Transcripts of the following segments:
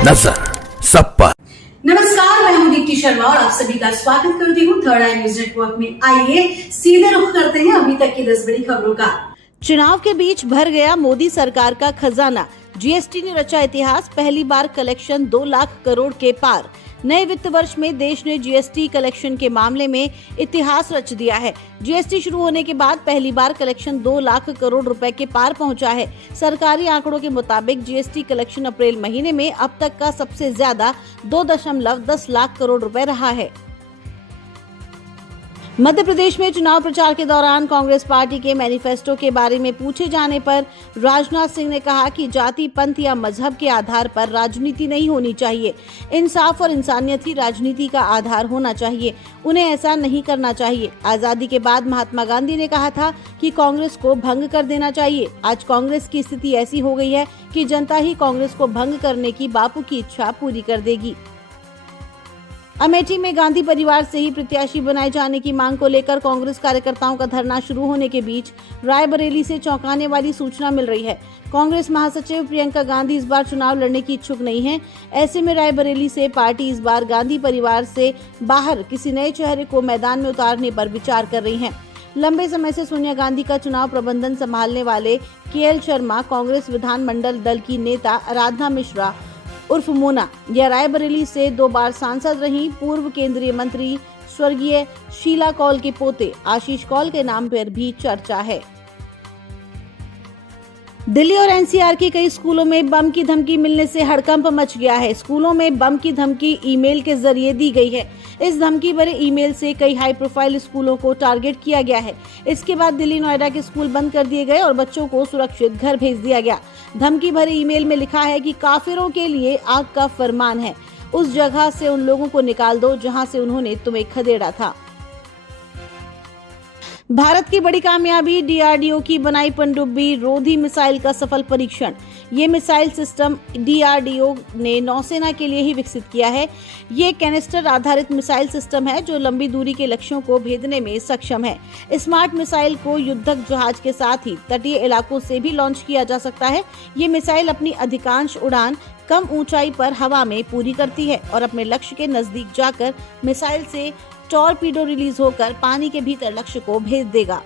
नजर सब पर। नमस्कार, मैं हूं दीप्ति शर्मा और आप सभी का स्वागत करती हूं थर्ड आई न्यूज नेटवर्क में। आइए सीधे रुख करते हैं अभी तक की 10 बड़ी खबरों का। चुनाव के बीच भर गया मोदी सरकार का खजाना, जीएसटी ने रचा इतिहास, पहली बार कलेक्शन 2 लाख करोड़ के पार। नए वित्त वर्ष में देश ने जीएसटी कलेक्शन के मामले में इतिहास रच दिया है। जीएसटी शुरू होने के बाद पहली बार कलेक्शन 2 लाख करोड़ रुपए के पार पहुंचा है। सरकारी आंकड़ों के मुताबिक जीएसटी कलेक्शन अप्रैल महीने में अब तक का सबसे ज्यादा 2.10 लाख करोड़ रुपए रहा है। मध्य प्रदेश में चुनाव प्रचार के दौरान कांग्रेस पार्टी के मैनिफेस्टो के बारे में पूछे जाने पर राजनाथ सिंह ने कहा कि जाति, पंथ या मजहब के आधार पर राजनीति नहीं होनी चाहिए। इंसाफ और इंसानियत ही राजनीति का आधार होना चाहिए। उन्हें ऐसा नहीं करना चाहिए। आजादी के बाद महात्मा गांधी ने कहा था कि कांग्रेस को भंग कर देना चाहिए। आज कांग्रेस की स्थिति ऐसी हो गई है कि जनता ही कांग्रेस को भंग करने की बापू की इच्छा पूरी कर देगी। अमेठी में गांधी परिवार से ही प्रत्याशी बनाए जाने की मांग को लेकर कांग्रेस कार्यकर्ताओं का धरना शुरू होने के बीच रायबरेली से चौंकाने वाली सूचना मिल रही है। कांग्रेस महासचिव प्रियंका गांधी इस बार चुनाव लड़ने की इच्छुक नहीं है। ऐसे में रायबरेली से पार्टी इस बार गांधी परिवार से बाहर किसी नए चेहरे को मैदान में उतारने पर विचार कर रही है। लंबे समय से सोनिया गांधी का चुनाव प्रबंधन संभालने वाले केएल शर्मा, कांग्रेस विधानमंडल दल की नेता आराधना मिश्रा उर्फ मोना या रायबरेली से 2 बार सांसद रही पूर्व केंद्रीय मंत्री स्वर्गीय शीला कौल के पोते आशीष कौल के नाम पर भी चर्चा है। दिल्ली और एनसीआर के कई स्कूलों में बम की धमकी मिलने से हड़कंप मच गया है। स्कूलों में बम की धमकी ईमेल के जरिए दी गई है। इस धमकी भरे ईमेल से कई हाई प्रोफाइल स्कूलों को टारगेट किया गया है। इसके बाद दिल्ली, नोएडा के स्कूल बंद कर दिए गए और बच्चों को सुरक्षित घर भेज दिया गया। धमकी भरे ईमेल में लिखा है कि काफिरों के लिए आग का फरमान है, उस जगह से उन लोगों को निकाल दो जहां से उन्होंने तुम्हें खदेड़ा था। भारत की बड़ी कामयाबी, डीआरडीओ की बनाई पनडुब्बी रोधी मिसाइल का सफल परीक्षण। ये मिसाइल सिस्टम डीआरडीओ ने नौसेना के लिए ही विकसित किया है। ये कैनिस्टर आधारित मिसाइल सिस्टम है जो लंबी दूरी के लक्ष्यों को भेदने में सक्षम है। स्मार्ट मिसाइल को युद्धक जहाज के साथ ही तटीय इलाकों से भी लॉन्च किया जा सकता है। ये मिसाइल अपनी अधिकांश उड़ान कम ऊंचाई पर हवा में पूरी करती है और अपने लक्ष्य के नजदीक जाकर मिसाइल से टॉर्पीडो रिलीज होकर पानी के भीतर लक्ष्य को भेज देगा।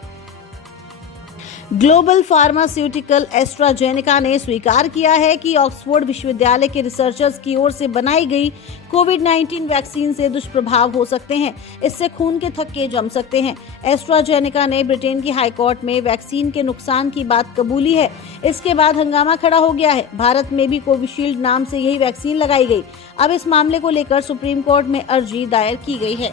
ग्लोबल फार्मास्यूटिकल एस्ट्राजेनेका ने स्वीकार किया है कि ऑक्सफोर्ड विश्वविद्यालय के रिसर्चर्स की ओर से बनाई गई कोविड-19 वैक्सीन से दुष्प्रभाव हो सकते हैं। इससे खून के थक्के जम सकते हैं। एस्ट्राजेनेका ने ब्रिटेन की हाई कोर्ट में वैक्सीन के नुकसान की बात कबूली है। इसके बाद हंगामा खड़ा हो गया है। भारत में भी कोविशील्ड नाम से यही वैक्सीन लगाई गई। अब इस मामले को लेकर सुप्रीम कोर्ट में अर्जी दायर की गई है।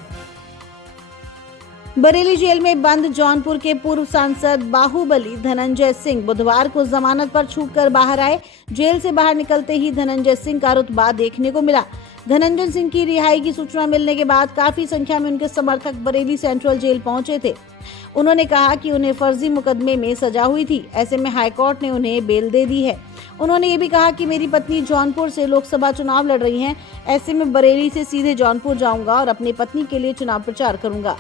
बरेली जेल में बंद जौनपुर के पूर्व सांसद बाहुबली धनंजय सिंह बुधवार को जमानत पर छूटकर बाहर आए। जेल से बाहर निकलते ही धनंजय सिंह का रुतबा देखने को मिला। धनंजय सिंह की रिहाई की सूचना मिलने के बाद काफी संख्या में उनके समर्थक बरेली सेंट्रल जेल पहुंचे थे। उन्होंने कहा कि उन्हें फर्जी मुकदमे में सजा हुई थी। ऐसे में हाईकोर्ट ने उन्हें बेल दे दी है। उन्होंने ये भी कहा कि मेरी पत्नी जौनपुर से लोकसभा चुनाव लड़ रही हैं। ऐसे में बरेली से सीधे जौनपुर जाऊंगा और अपनी पत्नी के लिए चुनाव प्रचार करूंगा।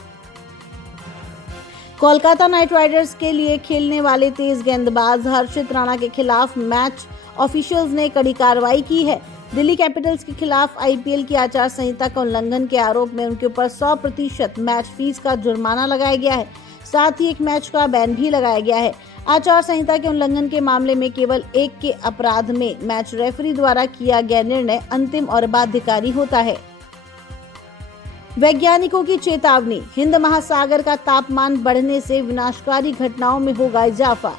कोलकाता नाइट राइडर्स के लिए खेलने वाले तेज गेंदबाज हर्षित राणा के खिलाफ मैच ऑफिशियल्स ने कड़ी कार्रवाई की है। दिल्ली कैपिटल्स के खिलाफ आईपीएल की आचार संहिता का उल्लंघन के आरोप में उनके ऊपर 100% मैच फीस का जुर्माना लगाया गया है। साथ ही एक मैच का बैन भी लगाया गया है। आचार संहिता के उल्लंघन के मामले में केवल एक के अपराध में मैच रेफरी द्वारा किया गया निर्णय अंतिम और बाध्यकारी होता है। वैज्ञानिकों की चेतावनी, हिंद महासागर का तापमान बढ़ने से विनाशकारी घटनाओं में होगा इजाफा।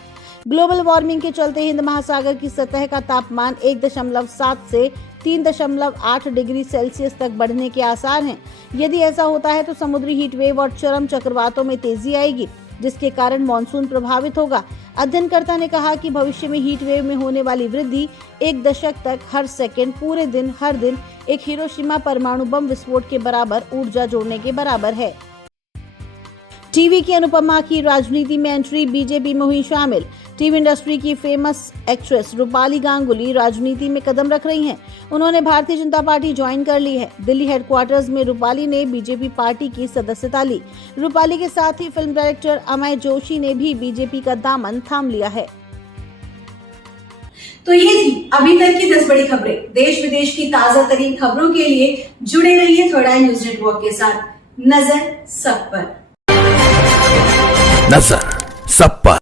ग्लोबल वार्मिंग के चलते हिंद महासागर की सतह का तापमान 1.7 से 3.8 डिग्री सेल्सियस तक बढ़ने के आसार हैं। यदि ऐसा होता है तो समुद्री हीट वेव और चरम चक्रवातों में तेजी आएगी, जिसके कारण मानसून प्रभावित होगा। अध्ययनकर्ता ने कहा कि भविष्य में हीट वेव में होने वाली वृद्धि 1 दशक तक हर सेकंड, पूरे दिन, हर दिन एक हिरोशिमा परमाणु बम विस्फोट के बराबर ऊर्जा जोड़ने के बराबर है। टीवी की अनुपमा की राजनीति में एंट्री, बीजेपी में हुई शामिल। टीवी इंडस्ट्री की फेमस एक्ट्रेस रूपाली गांगुली राजनीति में कदम रख रही हैं। उन्होंने भारतीय जनता पार्टी ज्वाइन कर ली है। दिल्ली हेडक्वार्टर्स में रूपाली ने बीजेपी पार्टी की सदस्यता ली। रूपाली के साथ ही फिल्म डायरेक्टर अमय जोशी ने भी बीजेपी का दामन थाम लिया है। तो ये थी अभी तक की 10 बड़ी खबरें। देश विदेश की ताजा तरीन खबरों के लिए जुड़े रहिए थर्ड आई न्यूज नेटवर्क के साथ। नजर सब पर। नजर सब पर।